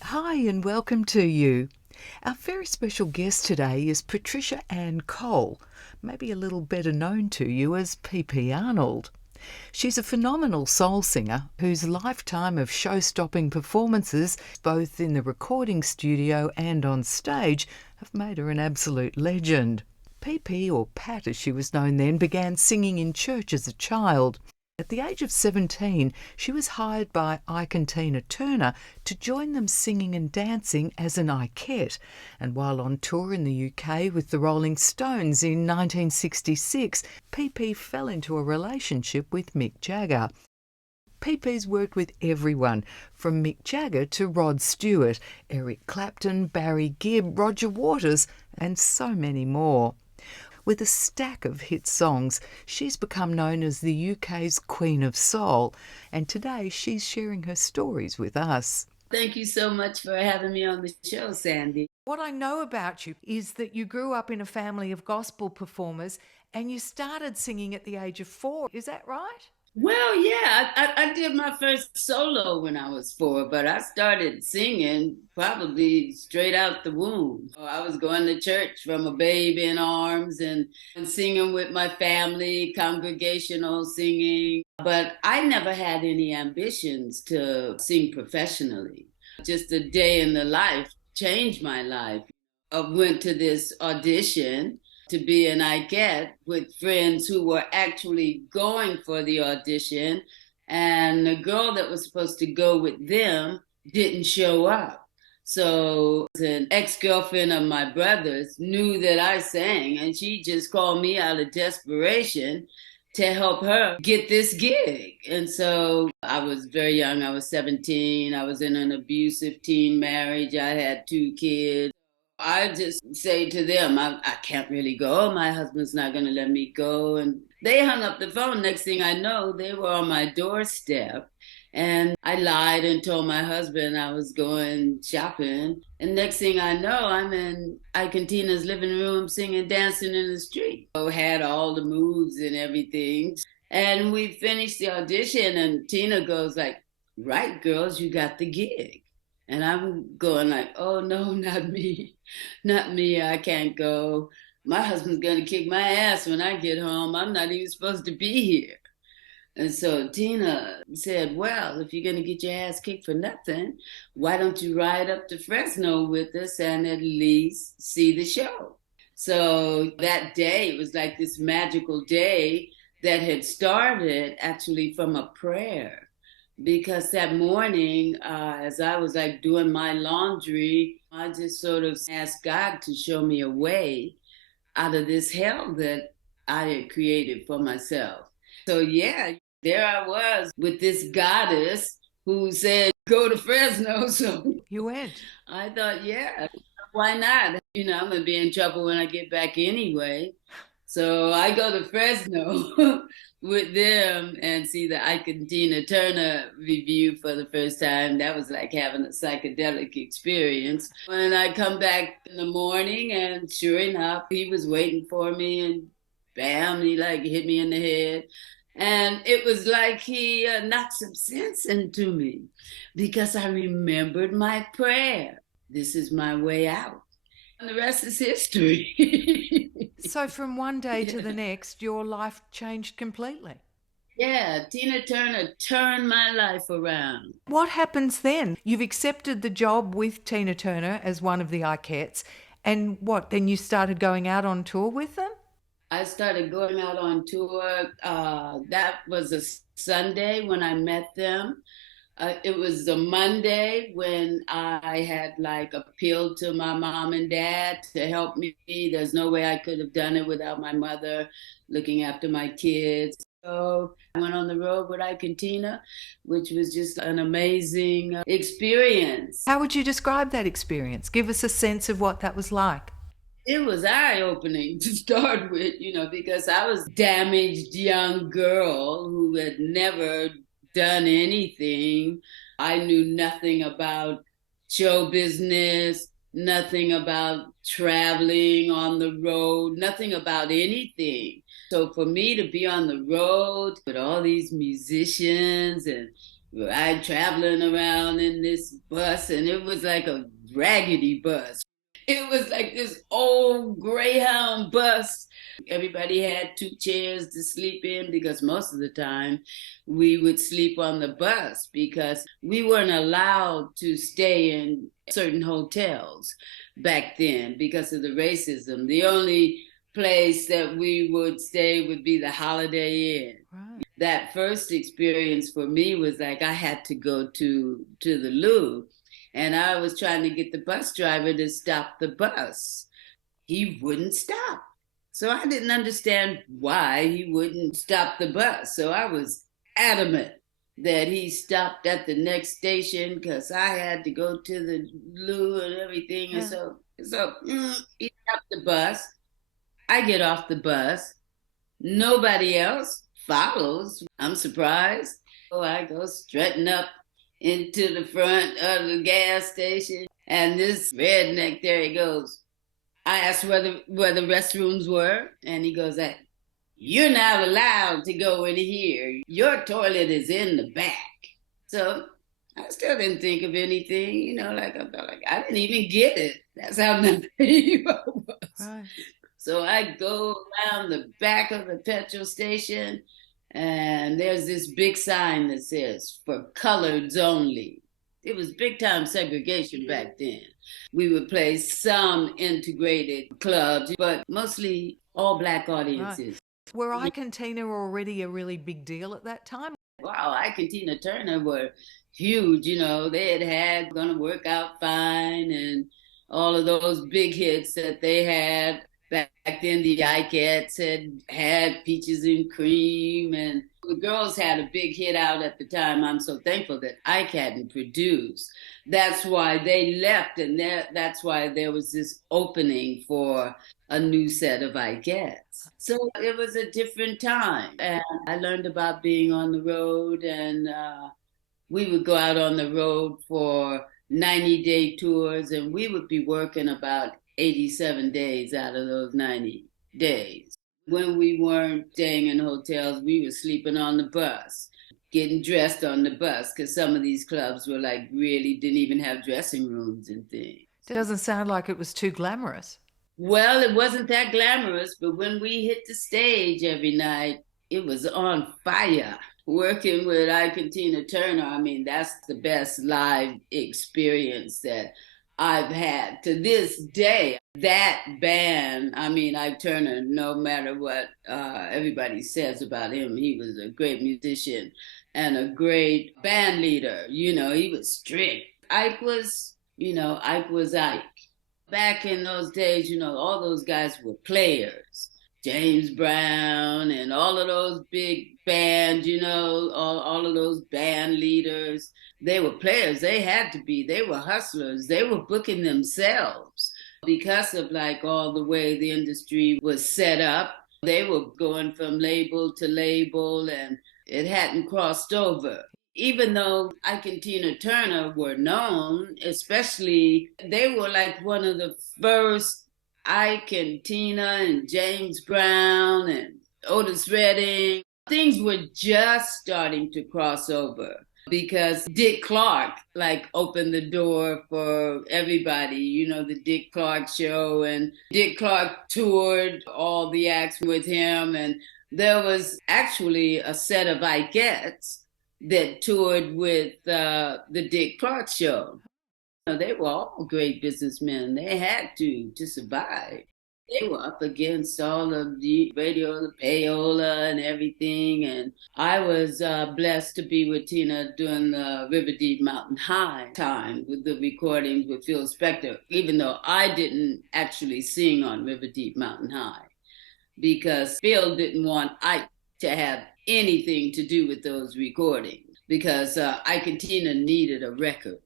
Hi and welcome to you. Our very special guest today is Patrica Ann Cole, maybe a little better known to you as PP Arnold. She's a phenomenal soul singer whose lifetime of show-stopping performances, both in the recording studio and on stage, have made her an absolute legend. PP, or Pat as she was known then, began singing in church as a child. At the age of 17, she was hired by Ike Tina Turner to join them singing and dancing as an Ikette, and while on tour in the UK with the Rolling Stones in 1966, PP fell into a relationship with Mick Jagger. PP's worked with everyone, from Mick Jagger to Rod Stewart, Eric Clapton, Barry Gibb, Roger Waters, and so many more. With a stack of hit songs, she's become known as the UK's Queen of Soul, and today she's sharing her stories with us. Thank you so much for having me on the show, Sandy. What I know about you is that you grew up in a family of gospel performers and you started singing at the age of 4. Is that right? Well, yeah, I did my first solo when I was 4, but I started singing probably straight out the womb. I was going to church from a babe in arms and singing with my family, congregational singing. But I never had any ambitions to sing professionally. Just a day in the life changed my life. I went to this audition to be an Ikette with friends who were actually going for the audition, and the girl that was supposed to go with them didn't show up. So an ex-girlfriend of my brother's knew that I sang, and she just called me out of desperation to help her get this gig. And so I was very young. I was 17. I was in an abusive teen marriage. I had 2 kids. I just say to them, I can't really go. My husband's not going to let me go. And they hung up the phone. Next thing I know, they were on my doorstep. And I lied and told my husband I was going shopping. And next thing I know, I'm in Ike Tina's living room singing, dancing in the street. I had all the moves and everything. And we finished the audition, and Tina goes like, "Right, girls, you got the gig." And I'm going like, "Oh no, not me. Not me. I can't go. My husband's gonna kick my ass when I get home. I'm not even supposed to be here." And so Tina said, "Well, if you're gonna get your ass kicked for nothing, why don't you ride up to Fresno with us and at least see the show?" So that day, it was like this magical day that had started actually from a prayer, because that morning, as I was like doing my laundry, I just sort of asked God to show me a way out of this hell that I had created for myself. So, yeah, there I was with this goddess who said, "Go to Fresno." So You went. I thought, yeah, why not? I'm going to be in trouble when I get back anyway. So I go to Fresno with them and see the Ike Tina Turner review for the first time. That was like having a psychedelic experience. When I come back in the morning, and sure enough, he was waiting for me, and bam, he like hit me in the head. And it was like he knocked some sense into me, because I remembered my prayer. This is my way out. And the rest is history. So from one day to the Yeah. next, your life changed completely. Yeah, Tina Turner turned my life around. What happens then? You've accepted the job with Tina Turner as one of the Ikettes, and what, then you started going out on tour with them? I started going out on tour. That was a Sunday when I met them. It was a Monday when I had like appealed to my mom and dad to help me. There's no way I could have done it without my mother looking after my kids. So I went on the road with Ike and Tina, which was just an amazing experience. How would you describe that experience? Give us a sense of what that was like. It was eye-opening to start with, because I was a damaged young girl who had never done anything. I knew nothing about show business, nothing about traveling on the road, nothing about anything. So for me to be on the road with all these musicians and I traveling around in this bus, and it was like a raggedy bus. It was like this old Greyhound bus. Everybody had two chairs to sleep in because most of the time we would sleep on the bus because we weren't allowed to stay in certain hotels back then because of the racism. The only place that we would stay would be the Holiday Inn. Right. That first experience for me was like I had to go to the loo, and I was trying to get the bus driver to stop the bus. He wouldn't stop. So I didn't understand why he wouldn't stop the bus. So I was adamant that he stopped at the next station because I had to go to the loo and everything. Yeah. And so he stopped the bus. I get off the bus. Nobody else follows. I'm surprised. So I go strutting up into the front of the gas station, and this redneck, there he goes. I asked where the restrooms were, and he goes, "You're not allowed to go in here. Your toilet is in the back." So I still didn't think of anything, like I felt like I didn't even get it. That's how naive I was. Right. So I go around the back of the petrol station, and there's this big sign that says "for coloreds only." It was big time segregation back then. We would play some integrated clubs, but mostly all black audiences. Right. Were Ike and Tina already a really big deal at that time? Wow, Ike and Tina Turner were huge. They had Gonna Work Out Fine and all of those big hits that they had. Back then, the Ikettes had Peaches and Cream, and the girls had a big hit out at the time. I'm so thankful that Ike hadn't produced. That's why they left, and that's why there was this opening for a new set of Ikettes. So it was a different time, and I learned about being on the road, and we would go out on the road for 90-day tours, and we would be working about 87 days out of those 90 days. When we weren't staying in hotels, we were sleeping on the bus, getting dressed on the bus, because some of these clubs were like really didn't even have dressing rooms and things. It doesn't sound like it was too glamorous. Well, it wasn't that glamorous, but when we hit the stage every night, it was on fire. Working with Ike Tina Turner, I mean, that's the best live experience that I've had to this day. That band, I mean, Ike Turner, no matter what everybody says about him, he was a great musician and a great band leader. He was strict. Ike was Ike. Back in those days, all those guys were players. James Brown and all of those big bands, all of those band leaders. They were players. They had to be. They were hustlers. They were booking themselves because of like all the way the industry was set up. They were going from label to label, and it hadn't crossed over. Even though Ike and Tina Turner were known, especially, they were like one of the first. Ike and Tina and James Brown and Otis Redding, things were just starting to cross over because Dick Clark opened the door for everybody, the Dick Clark show, and Dick Clark toured all the acts with him, and there was actually a set of Ikettes that toured with the Dick Clark show. They were all great businessmen. They had to survive. They were up against all of the radio, the payola and everything. And I was blessed to be with Tina during the River Deep Mountain High time with the recordings with Phil Spector, even though I didn't actually sing on River Deep Mountain High because Phil didn't want Ike to have anything to do with those recordings because Ike and Tina needed a record.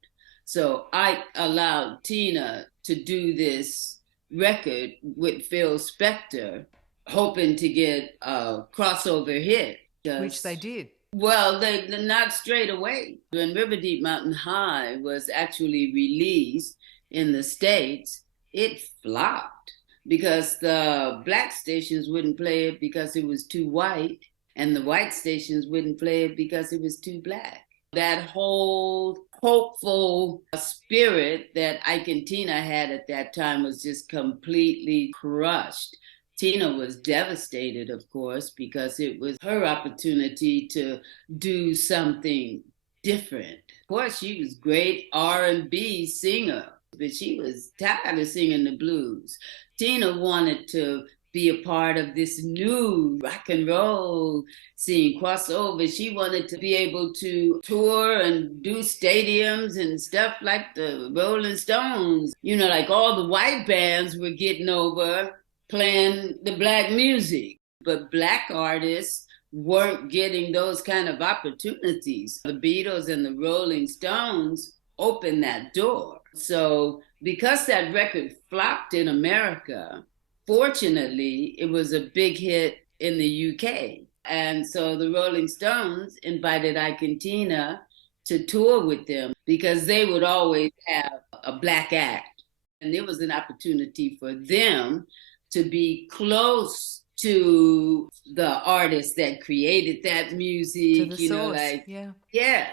So I allowed Tina to do this record with Phil Spector, hoping to get a crossover hit. Which they did. Well, they not straight away. When River Deep Mountain High was actually released in the States, it flopped because the black stations wouldn't play it because it was too white, and the white stations wouldn't play it because it was too black. That whole hopeful spirit that Ike and Tina had at that time was just completely crushed. Tina was devastated, of course, because it was her opportunity to do something different. Of course, she was great R&B singer, but she was tired of singing the blues. Tina wanted to be a part of this new rock and roll scene, crossover. She wanted to be able to tour and do stadiums and stuff like the Rolling Stones. You know, like all the white bands were getting over playing the black music, but black artists weren't getting those kind of opportunities. The Beatles and the Rolling Stones opened that door. So because that record flopped in America, fortunately, it was a big hit in the UK. And so the Rolling Stones invited Ike and Tina to tour with them because they would always have a black act. And it was an opportunity for them to be close to the artists that created that music, you know, like, yeah. Yeah.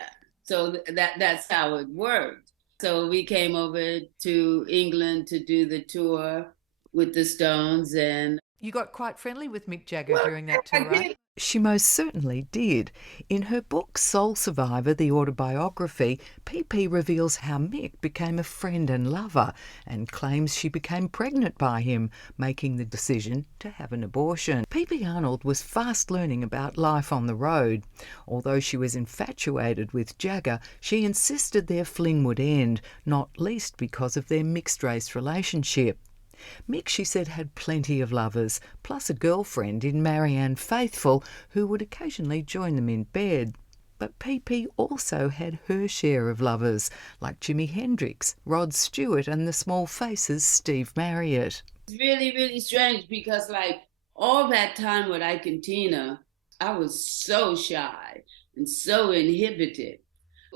So that's how it worked. So we came over to England to do the tour with the Stones, and you got quite friendly with Mick Jagger during that tour, right? She most certainly did. In her book Soul Survivor, the autobiography, PP reveals how Mick became a friend and lover and claims she became pregnant by him, making the decision to have an abortion. PP Arnold was fast learning about life on the road. Although she was infatuated with Jagger, she insisted their fling would end, not least because of their mixed-race relationship. Mick, she said, had plenty of lovers, plus a girlfriend in Marianne Faithfull, who would occasionally join them in bed. But PP also had her share of lovers, like Jimi Hendrix, Rod Stewart and the Small Faces' Steve Marriott. It's really, really strange because, like, all that time with Ike and Tina, I was so shy and so inhibited.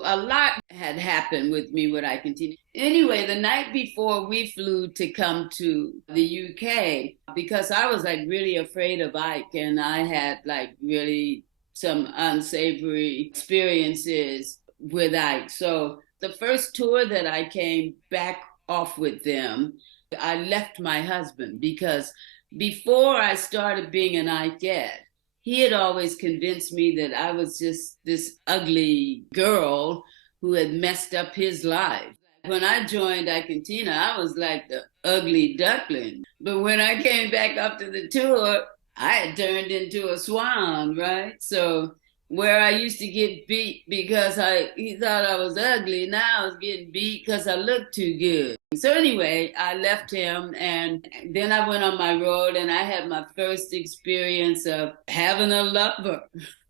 A lot had happened with me with Ike and Tina. Anyway, the night before we flew to come to the UK, because I was like really afraid of Ike and I had like really some unsavory experiences with Ike. So the first tour that I came back off with them, I left my husband because before I started being an Ikette, he had always convinced me that I was just this ugly girl who had messed up his life. When I joined Ike and Tina, I was like the ugly duckling. But when I came back up to the tour, I had turned into a swan, right? So where I used to get beat because he thought I was ugly, now I was getting beat because I looked too good. So anyway, I left him and then I went on my road and I had my first experience of having a lover.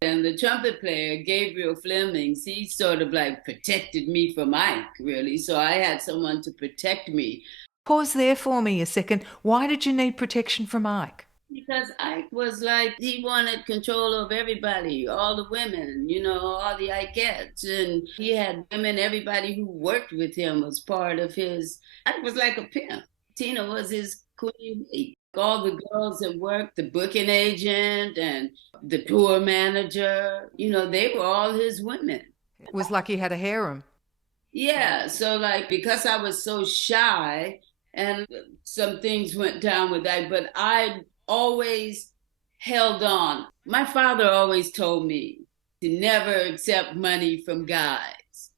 And the trumpet player, Gabriel Flemings, he sort of like protected me from Ike, really. So I had someone to protect me. Pause there for me a second. Why did you need protection from Ike? Because Ike was like, he wanted control of everybody, all the women, you know, all the Ikettes. And he had women, everybody who worked with him was part of his, Ike was like a pimp. Tina was his queen. All the girls that worked, the booking agent and the tour manager, you know, they were all his women. It was like he had a harem. Yeah, so like, because I was so shy and some things went down with that, but I always held on. My father always told me to never accept money from guys.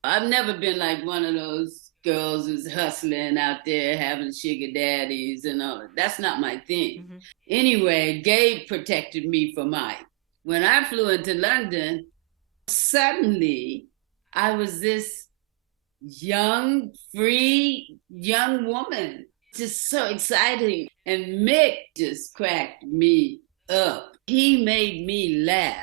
I've never been like one of those girls who's hustling out there having sugar daddies and all that. That's not my thing. Mm-hmm. Anyway, Gabe protected me from Mike. When I flew into London, suddenly I was this young, free, young woman. Just so exciting. And Mick just cracked me up. He made me laugh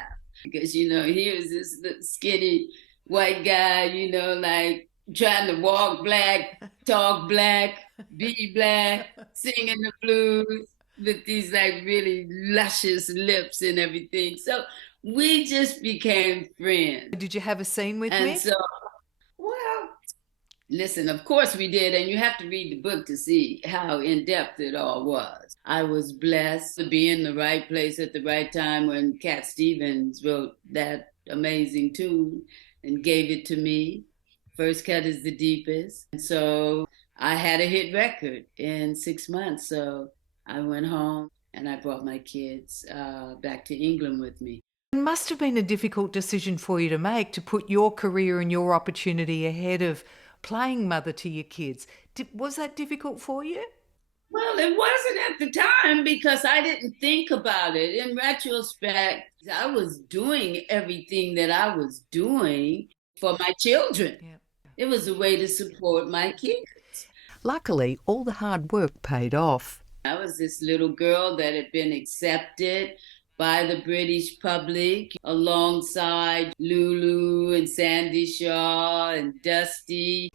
because, you know, he was this skinny white guy, you know, like trying to walk black, talk black, be black, singing the blues with these like really luscious lips and everything. So we just became friends. Did you have a scene with Mick? So, well, listen, of course we did, and you have to read the book to see how in-depth it all was. I was blessed to be in the right place at the right time when Cat Stevens wrote that amazing tune, and gave it to me. First cut is the deepest. And so I had a hit record in 6 months. So I went home and I brought my kids back to England with me. It must have been a difficult decision for you to make, to put your career and your opportunity ahead of playing mother to your kids. Was that difficult for you? Well, it wasn't at the time because I didn't think about it. In retrospect, I was doing everything that I was doing for my children. Yeah. It was a way to support my kids. Luckily, all the hard work paid off. I was this little girl that had been accepted by the British public alongside Lulu and Sandy Shaw and Dusty.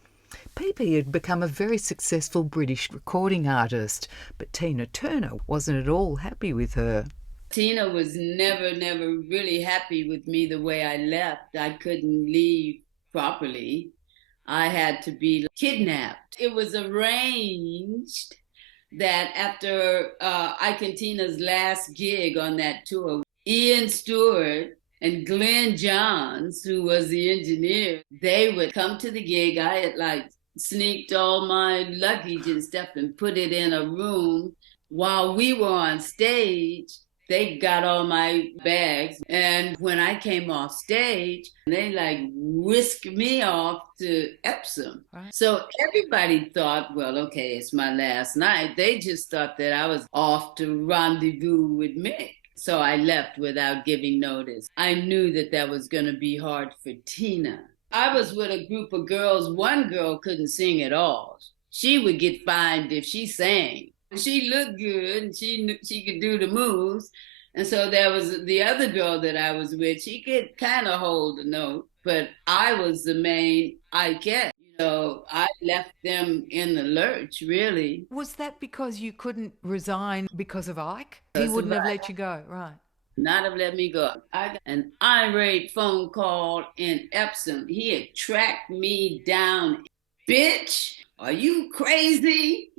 PP had become a very successful British recording artist, but Tina Turner wasn't at all happy with her. Tina was never really happy with me the way I left. I couldn't leave properly. I had to be kidnapped. It was arranged that after Ike Tina's last gig on that tour, Ian Stewart and Glenn Johns, who was the engineer, they would come to the gig. I had sneaked all my luggage and stuff and put it in a room while we were on stage. They got all my bags. And when I came off stage, they whisked me off to Epsom. Right. So everybody thought, well, okay, it's my last night. They just thought that I was off to rendezvous with Mick. So I left without giving notice. I knew that was going to be hard for Tina. I was with a group of girls. One girl couldn't sing at all. She would get fined if she sang. She looked good and she could do the moves. And so there was the other girl that I was with. She could kind of hold a note, but I was the main Ikeette. So I left them in the lurch, really. Was that because you couldn't resign because of Ike? He wouldn't have let you go, right? Not have let me go. I got an irate phone call in Epsom. He had tracked me down. Bitch, are you crazy?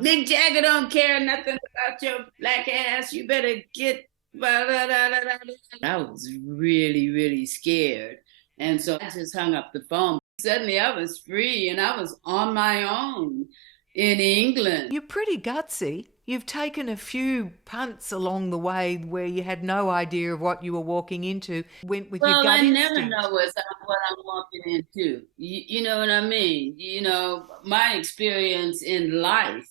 Mick Jagger don't care nothing about your black ass. You better get... I was really, really scared. And so I just hung up the phone. Suddenly I was free and I was on my own in England. You're pretty gutsy. You've taken a few punts along the way where you had no idea of what you were walking into. Went with your gut instinct. Well, I never know what I'm walking into. You know what I mean? My experience in life,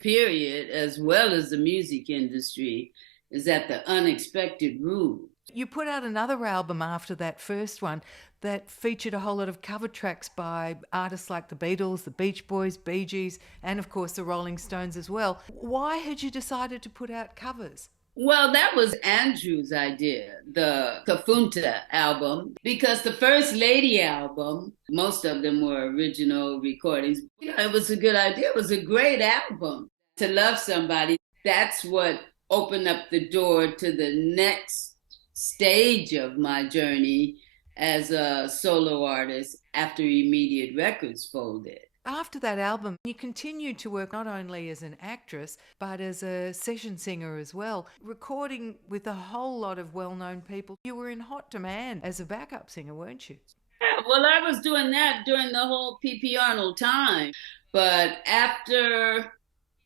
period, as well as the music industry, is that the unexpected rules. You put out another album after that first one that featured a whole lot of cover tracks by artists like the Beatles, the Beach Boys, Bee Gees, and of course the Rolling Stones as well. Why had you decided to put out covers? Well, that was Andrew's idea, the Kafunta album, because the First Lady album, most of them were original recordings. It was a good idea. It was a great album. To Love Somebody, that's what opened up the door to the next stage of my journey as a solo artist after Immediate Records folded. After that album, you continued to work not only as an actress, but as a session singer as well, recording with a whole lot of well-known people. You were in hot demand as a backup singer, weren't you? Yeah, well, I was doing that during the whole P.P. Arnold time. But after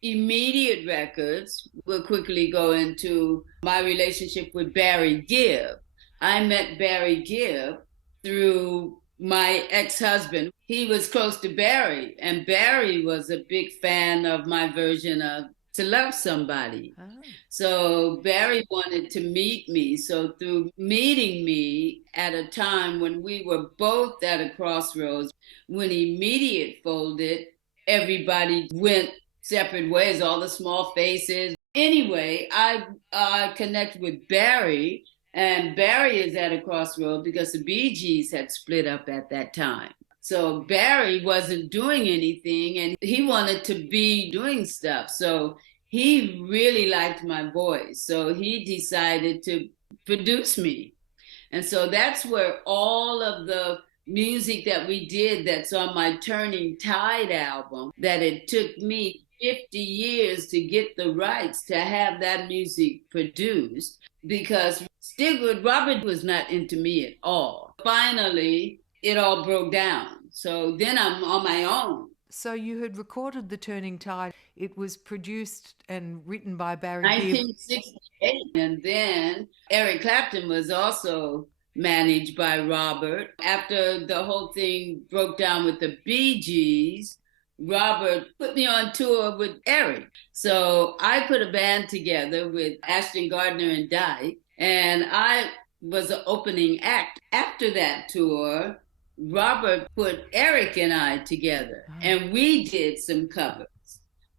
Immediate Records, we'll quickly go into my relationship with Barry Gibb. I met Barry Gibb through my ex-husband. He was close to Barry, and Barry was a big fan of my version of To Love Somebody. Oh. So Barry wanted to meet me. So through meeting me at a time when we were both at a crossroads, when Immediate folded, everybody went separate ways, all the small faces. Anyway, I connect with Barry, and Barry is at a crossroad because the Bee Gees had split up at that time. So Barry wasn't doing anything, and he wanted to be doing stuff. So he really liked my voice. So he decided to produce me. And so that's where all of the music that we did that's on my Turning Tide album, that it took me 50 years to get the rights to have that music produced, because Stigwood, Robert was not into me at all. Finally, it all broke down. So then I'm on my own. So you had recorded The Turning Tide. It was produced and written by Barry Gibb. 1968. And then Eric Clapton was also managed by Robert. After the whole thing broke down with the Bee Gees, Robert put me on tour with Eric. So I put a band together with Ashton Gardner and Dyke, and I was an opening act. After that tour, Robert put Eric and I together, and we did some covers.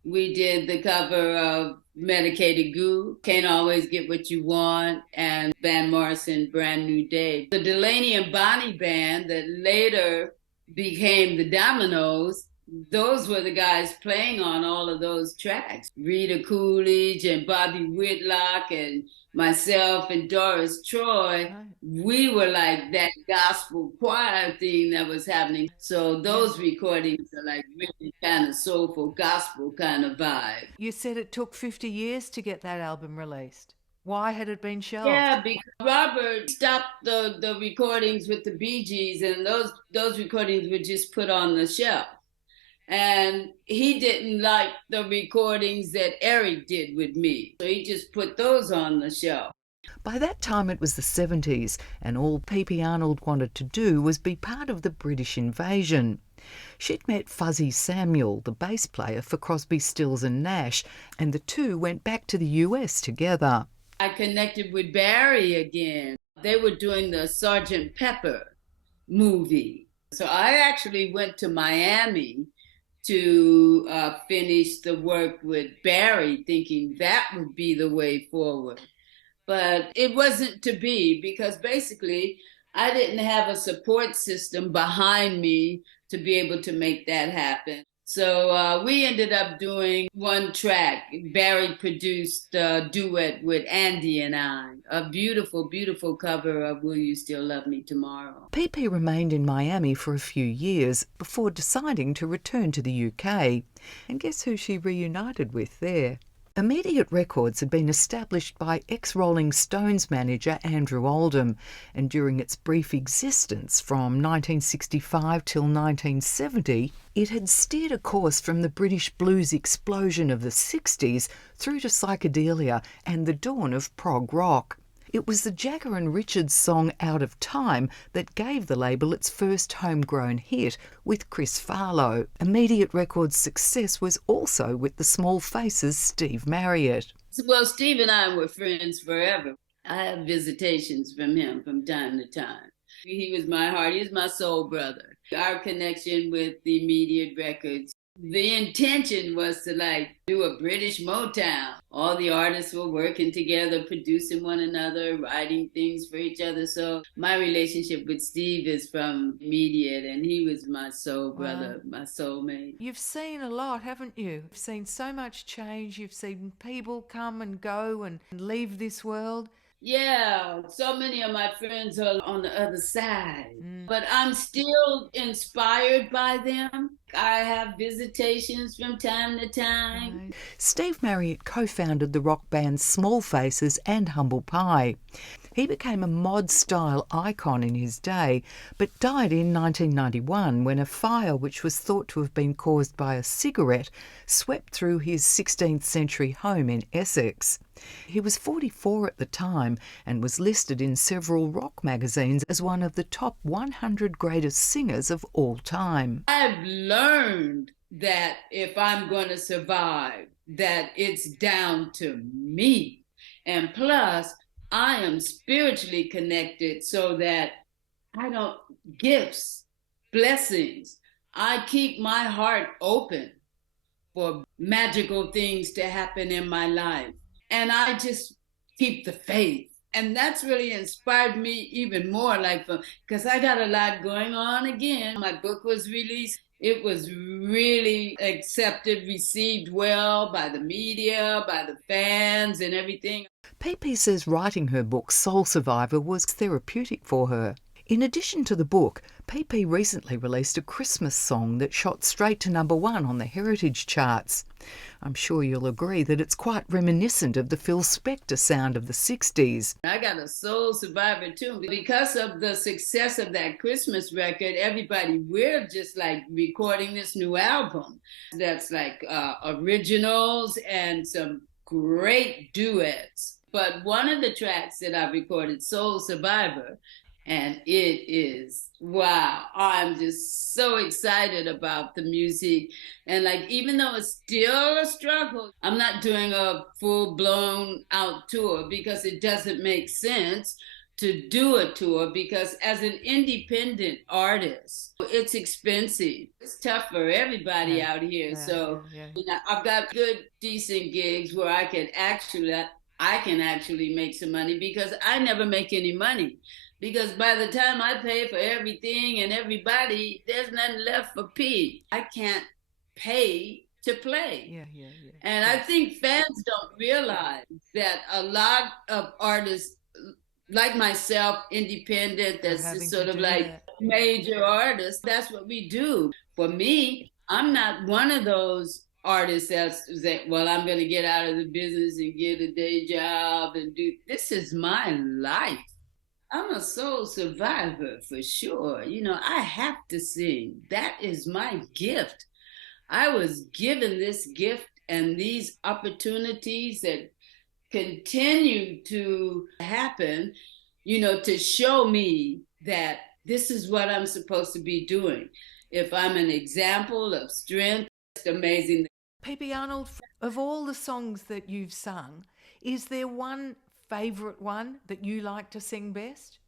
We did the cover of Medicated Goo, Can't Always Get What You Want, and Van Morrison, Brand New Day. The Delaney and Bonnie band that later became the Dominoes, those were the guys playing on all of those tracks. Rita Coolidge and Bobby Whitlock and myself and Doris Troy, we were like that gospel choir thing that was happening. So those recordings are like really kind of soulful gospel kind of vibe. You said it took 50 years to get that album released. Why had it been shelved? Yeah, because Robert stopped the recordings with the Bee Gees, and those recordings were just put on the shelf. And he didn't like the recordings that Eric did with me. So he just put those on the shelf. By that time it was the 70s, and all P.P. Arnold wanted to do was be part of the British invasion. She'd met Fuzzy Samuel, the bass player for Crosby, Stills and Nash, and the two went back to the US together. I connected with Barry again. They were doing the Sgt. Pepper movie. So I actually went to Miami to finish the work with Barry, thinking that would be the way forward. But it wasn't to be, because basically I didn't have a support system behind me to be able to make that happen. So we ended up doing one track. Barry produced a duet with Andy and I, a beautiful, beautiful cover of Will You Still Love Me Tomorrow. P.P. remained in Miami for a few years before deciding to return to the UK. And guess who she reunited with there? Immediate Records had been established by ex-Rolling Stones manager Andrew Oldham, and during its brief existence from 1965 till 1970, it had steered a course from the British blues explosion of the 60s through to psychedelia and the dawn of prog rock. It was the Jagger and Richards song Out of Time that gave the label its first homegrown hit with Chris Farlowe. Immediate Records' success was also with the Small Faces' Steve Marriott. Well, Steve and I were friends forever. I have visitations from him from time to time. He was my heart. He was my soul brother. Our connection with the Immediate Records, the intention was to do a British Motown. All the artists were working together, producing one another, writing things for each other. So my relationship with Steve is from Immediate, and he was my soul brother, my soulmate. You've seen a lot, haven't you? You've seen so much change. You've seen people come and go and leave this world. Yeah, so many of my friends are on the other side, but I'm still inspired by them. I have visitations from time to time. Steve Marriott co-founded the rock bands Small Faces and Humble Pie. He became a mod-style icon in his day, but died in 1991 when a fire which was thought to have been caused by a cigarette swept through his 16th century home in Essex. He was 44 at the time and was listed in several rock magazines as one of the top 100 greatest singers of all time. I've learned that if I'm going to survive, that it's down to me. And plus, I am spiritually connected so that I don't, gifts, blessings. I keep my heart open for magical things to happen in my life. And I just keep the faith. And that's really inspired me even more, because I got a lot going on again. My book was released. It was really accepted, received well by the media, by the fans and everything. P.P. says writing her book Soul Survivor was therapeutic for her. In addition to the book, PP recently released a Christmas song that shot straight to #1 on the Heritage charts. I'm sure you'll agree that it's quite reminiscent of the Phil Spector sound of the 60s. I got a soul survivor too. Because of the success of that Christmas record, everybody, we're just like recording this new album that's like originals and some great duets. But one of the tracks that I recorded, Soul Survivor, and it is, wow, I'm just so excited about the music. And like, even though it's still a struggle, I'm not doing a full blown out tour because it doesn't make sense to do a tour, because as an independent artist, it's expensive. It's tough for everybody out here. You know, I've got good, decent gigs where I can actually make some money, because I never make any money. Because by the time I pay for everything and everybody, there's nothing left for Pete. I can't pay to play. And I think fans don't realize that a lot of artists like myself, independent, that's sort of like major artists, that's what we do. For me, I'm not one of those artists that's that, well, I'm going to get out of the business and get a day job and do, this is my life. I'm a soul survivor for sure. You know, I have to sing. That is my gift. I was given this gift and these opportunities that continue to happen, you know, to show me that this is what I'm supposed to be doing. If I'm an example of strength, it's amazing. PP Arnold, of all the songs that you've sung, is there one favourite one that you like to sing best?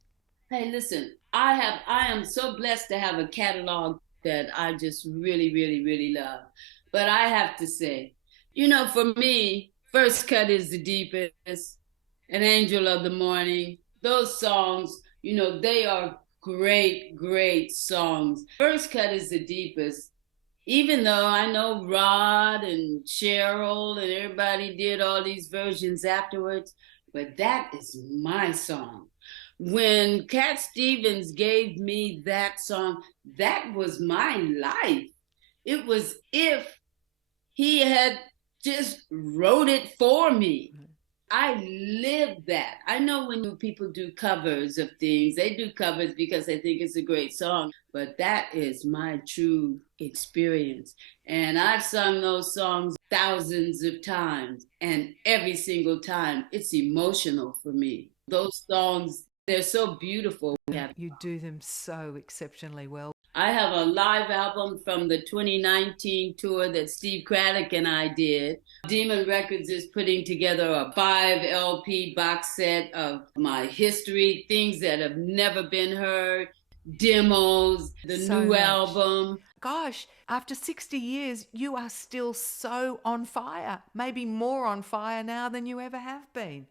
Hey, listen, I am so blessed to have a catalog that I just really, really, really love. But I have to say, you know, for me, First Cut is the deepest, An Angel of the Morning. Those songs, you know, they are great, great songs. First Cut is the deepest. Even though I know Rod and Cheryl and everybody did all these versions afterwards, but that is my song. When Cat Stevens gave me that song, that was my life. It was if he had just wrote it for me. I lived that. I know when people do covers of things, they do covers because they think it's a great song, but that is my true experience. And I've sung those songs thousands of times, and every single time it's emotional for me. Those songs, they're so beautiful. You do them so exceptionally well. I have a live album from the 2019 tour that Steve Craddock and I did. Demon Records is putting together a 5 LP box set of my history, things that have never been heard, demos, the new album. Gosh, after 60 years, you are still so on fire, maybe more on fire now than you ever have been.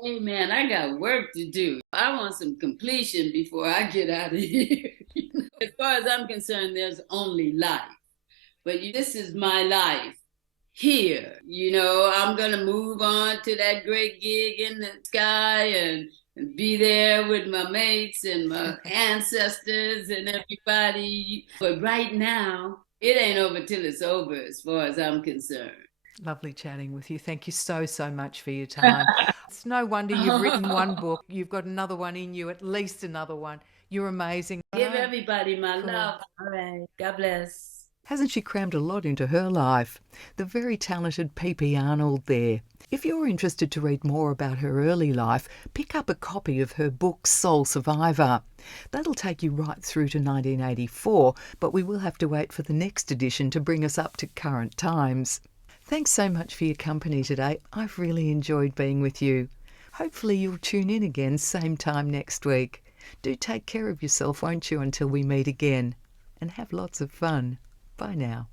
Hey man, I got work to do. I want some completion before I get out of here. As far as I'm concerned, there's only life. But this is my life here. You know, I'm going to move on to that great gig in the sky and be there with my mates and my ancestors and everybody. But right now, it ain't over till it's over as far as I'm concerned. Lovely chatting with you. Thank you so, so much for your time. It's no wonder you've written one book. You've got another one in you, at least another one. You're amazing. Give everybody my love. All right. God bless. Hasn't she crammed a lot into her life? The very talented PP Arnold there. If you're interested to read more about her early life, pick up a copy of her book Soul Survivor. That'll take you right through to 1984, but we will have to wait for the next edition to bring us up to current times. Thanks so much for your company today. I've really enjoyed being with you. Hopefully you'll tune in again same time next week. Do take care of yourself, won't you, until we meet again. And have lots of fun. Bye now.